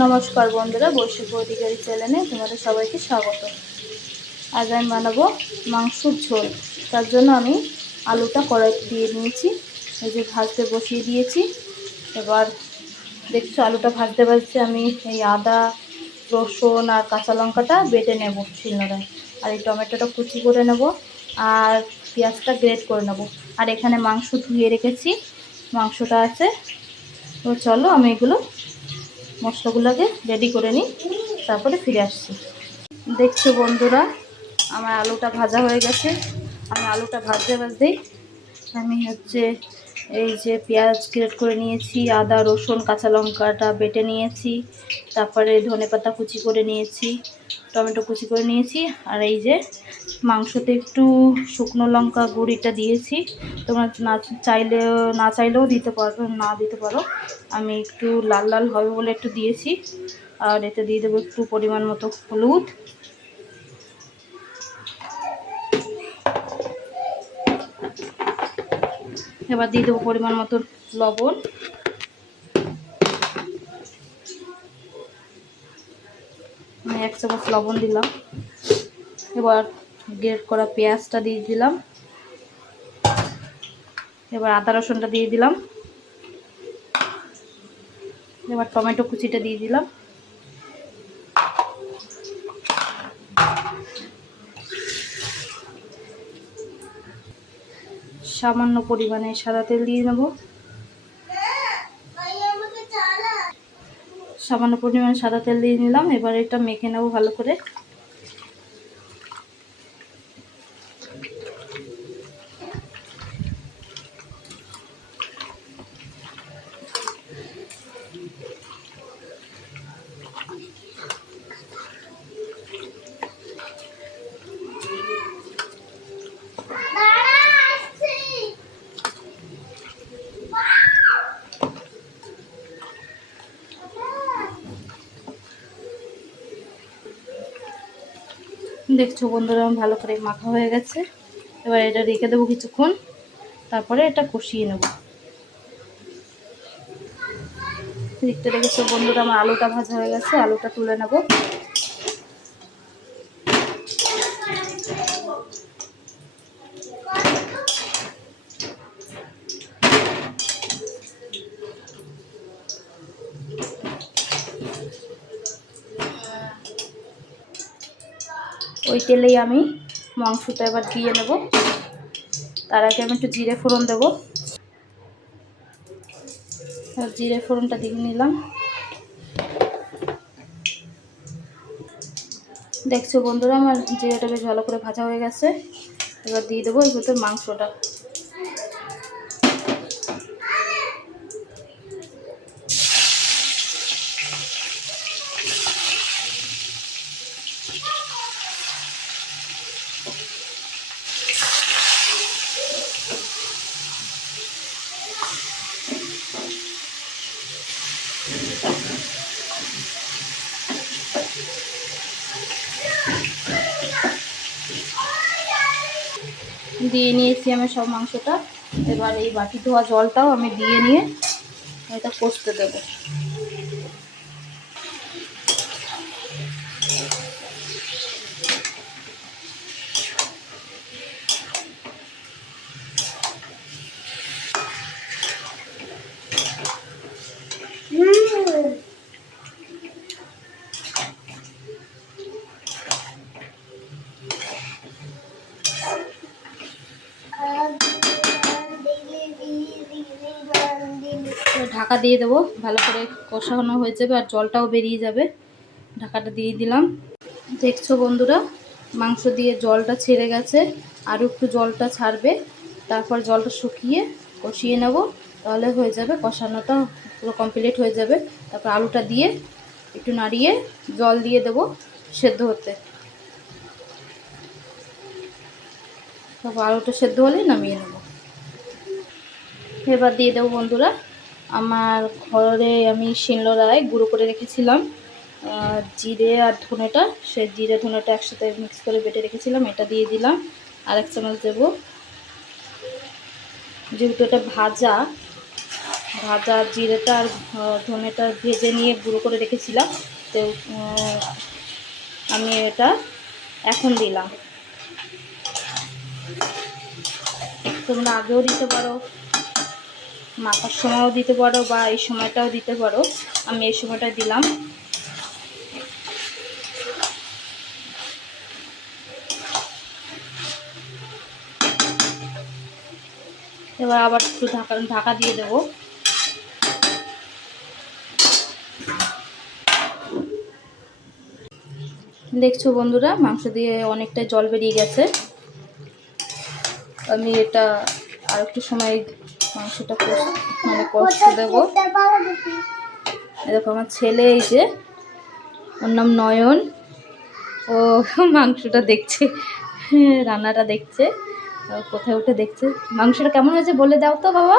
নমস্কার বন্ধুরা, বৈশাখ অধিকারী চ্যানেলে তোমাদের সবাইকে স্বাগত। আজ আমি বানাবো মাংসের ঝোল। তার জন্য আমি আলুটা কড়াইতে দিয়ে নিয়েছি, এই যে ভাজতে বসিয়ে দিয়েছি। এবার দেখছো আলুটা ভাজতে ভাজতে আমি এই আদা, রসুন আর কাঁচা লঙ্কাটা বেটে নেব শিলনোড়ায়, আর এই টমেটোটা কুচি করে নেব, আর পেঁয়াজটা গ্রেট করে নেব। আর এখানে মাংস ধুয়ে রেখেছি, মাংসটা আছে। তো চলো আমি এগুলো মশলাগুলোকে রেডি করে নিই, তারপরে ফিরে আসছি। দেখছো বন্ধুরা, আমার আলুটা ভাজা হয়ে গেছে। আমি আলুটা ভাজতে ভাজতেই আমি এই যে পেঁয়াজ গ্রেট করে নিয়েছি, আদা রসুন কাঁচা লঙ্কাটা বেটে নিয়েছি, তারপরে ধনেপাতা কুচি করে নিয়েছি, টমেটো কুচি করে নিয়েছি, আর এই যে মাংসতে একটু শুকনো লঙ্কা গুঁড়িটা দিয়েছি। তোমরা না চাইলেও দিতে পারো, না দিতে পারো। আমি একটু লাল লাল হবে বলে একটু দিয়েছি। আর এতে দিয়ে দেবো একটু পরিমাণ মতো হলুদ, এবার দিয়ে দেবো পরিমাণ মতো লবণ, আমি 1 চামচ লবণ দিলাম। এবার গ্রেট করা পেঁয়াজটা দিয়ে দিলাম, এবার আদা রসুনটা দিয়ে দিলাম, এবার টমেটো কুচিটা দিয়ে দিলাম, সামান্য পরিমাণে সাদা তেল দিয়ে নেব, সামান্য পরিমাণে সাদা তেল দিয়ে নিলাম। এবার এটা মেখে নেব ভালো করে। দেখছো বন্ধুরা, আমার ভালো করে মাখা হয়ে গেছে। এবার এটা রেখে দেবো কিছুক্ষণ, তারপরে এটা কষিয়ে নেব। দেখতে দেখেছো বন্ধুরা, আমার আলুটা ভাজা হয়ে গেছে, আলুটা তুলে নেব। ওই তেলেই আমি মাংসটা এবার দিয়ে নেব। তার আগে আমি একটু জিরে ফোড়ন দেবো। জিরে ফোড়নটা দিয়ে নিলাম। দেখছো বন্ধুরা, আমার জিরেটা বেশ ভালো করে ভাজা হয়ে গেছে। এবার দিয়ে দেবো এর ভিতর মাংসটা। দিয়ে নিয়েছি আমি সব মাংসটা। এবার এই বাটি ধোয়া জলটাও আমি দিয়ে নিয়ে এটা কষতে দেবো। ঢাকা দিয়ে দেবো, ভালো করে কষানো হয়ে যাবে আর জলটাও বেরিয়ে যাবে। ঢাকাটা দিয়ে দিলাম। দেখছো বন্ধুরা, মাংস দিয়ে জলটা ছেড়ে গেছে, আরও একটু জলটা ছাড়বে, তারপর জলটা শুকিয়ে কষিয়ে নেব। তাহলে হয়ে যাবে, কষানোটা পুরো কমপ্লিট হয়ে যাবে। তারপর আলুটা দিয়ে একটু নাড়িয়ে জল দিয়ে দেবো সেদ্ধ হতে। তারপর আলুটা সেদ্ধ হলেই নামিয়ে নেব। এবার দিয়ে দেবো বন্ধুরা, আমার ঘরে আমি শিলনোড়ায় গুঁড়ো করে রেখেছিলাম জিরে আর ধনেটা, সেই জিরে ধনেটা একসাথে মিক্স করে বেটে রেখেছিলাম, এটা দিয়ে দিলাম। আর 1 চামচ দেবো, যেহেতু এটা ভাজা, ভাজা জিরেটা আর ধনেটা ভেজে নিয়ে গুঁড়ো করে রেখেছিলাম। তো আমি এটা এখন দিলাম। তোমরা আগেও দিতে পারো, মাখার সময়ও দিতে পারো, বা এই সময়টাও দিতে পারো। আমি এই সময়টা দিলাম। এবার আবার একটু ঢাকা দিয়ে দেবো। দেখছো বন্ধুরা, মাংস দিয়ে অনেকটা জল বেরিয়ে গেছে। আমি এটা আর একটু সময় মাংসটা কষতে দেবো। দেখো আমার ছেলে, এই যে ওর নাম নয়ন, ও মাংসটা দেখছে, রান্নাটা দেখছে, কোথায় উঠে দেখছে। মাংসটা কেমন হয়েছে বলে দাও তো বাবা।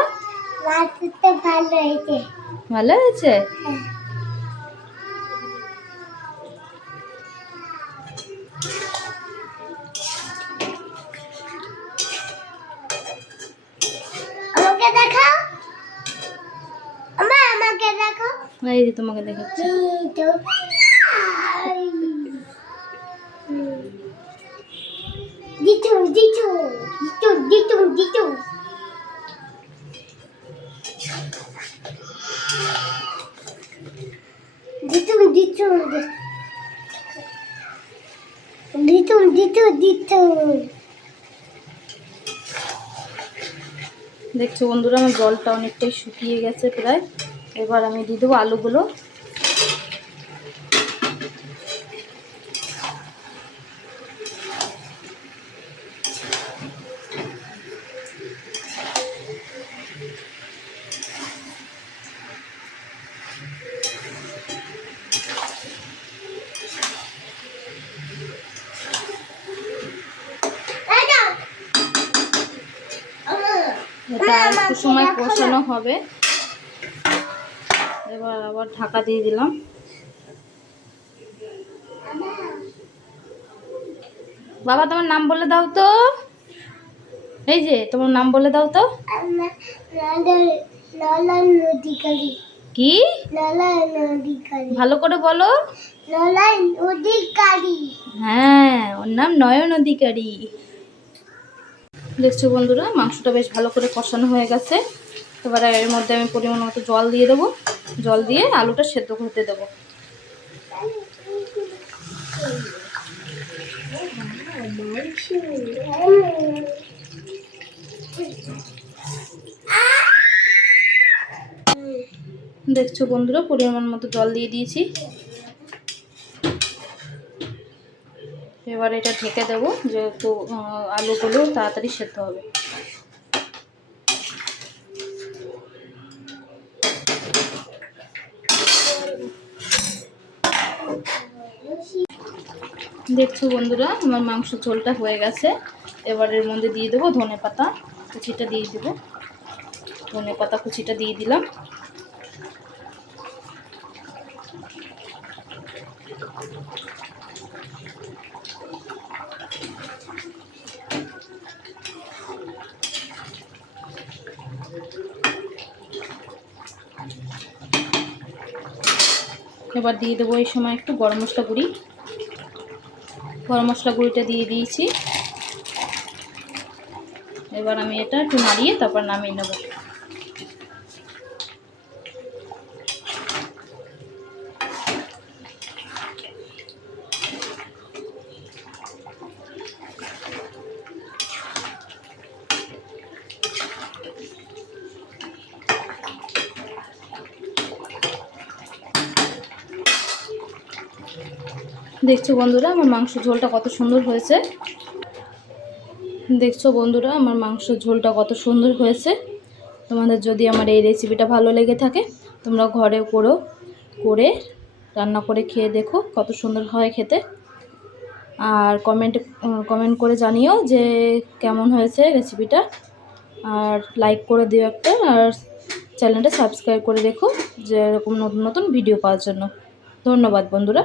ভালো হয়েছে। ভালো হয়েছে? আমাকে দেখাও, আমাকে দেখাও। এই যে তোমাকে দেখাচ্ছি। দিতু দিতু দিতু দিতু দিতু দিতু দিতু দিতু দিতু দিতু। দেখছো বন্ধুরা, আমার জলটা অনেকটাই শুকিয়ে গেছে প্রায়। এবার আমি দিয়ে দেবো আলুগুলো। এটা একটু সময় কষানো হবে। এবার আবার ঢাকা দিয়ে দিলাম। বাবা তোমার নাম বলে দাও তো। এই যে তোমার নাম বলে দাও তো। কি? ভালো করে বলো। হ্যাঁ, ওর নাম নয়ন অধিকারী। দেখছো বন্ধুরা, মাংসটা বেশ ভালো করে কষানো হয়ে গেছে। এবার এর মধ্যে আমি পরিমাণ মতো জল দিয়ে দেবো। জল দিয়ে আলুটা সেদ্ধ করতে দেবো। দেখছো বন্ধুরা, পরিমাণ মতো জল দিয়ে দিয়েছি। এবার এটা ঢেকে দেবো, যেহেতু আলুগুলো তাড়াতাড়ি সেদ্ধ হবে। দেখছো বন্ধুরা, আমার মাংস ঝোলটা হয়ে গেছে। এবার এর মধ্যে দিয়ে দেবো ধনেপাতা কুচিটা দিয়ে দেবো। ধনেপাতা কুচিটা দিয়ে দিলাম। এবার দিয়ে দেবো এই সময় একটু গরম মশলা গুঁড়ি। গরম মশলা গুঁড়িটা দিয়ে দিয়েছি। এবার আমি এটা একটু নাড়িয়ে তারপর নামিয়ে নেব। দেখছো বন্ধুরা, আমার মাংস ঝোলটা কত সুন্দর হয়েছে। দেখছো বন্ধুরা, আমার মাংস ঝোলটা কত সুন্দর হয়েছে। তোমাদের যদি আমার এই রেসিপিটা ভালো লেগে থাকে, তোমরা ঘরে করে রান্না করে খেয়ে দেখো, কত সুন্দর হয় খেতে। আর কমেন্ট করে জানিও যে কেমন হয়েছে রেসিপিটা। আর লাইক করে দিও একটা, আর চ্যানেলটা সাবস্ক্রাইব করে রেখো যে এরকম নতুন নতুন ভিডিও পাওয়ার জন্য। ধন্যবাদ বন্ধুরা।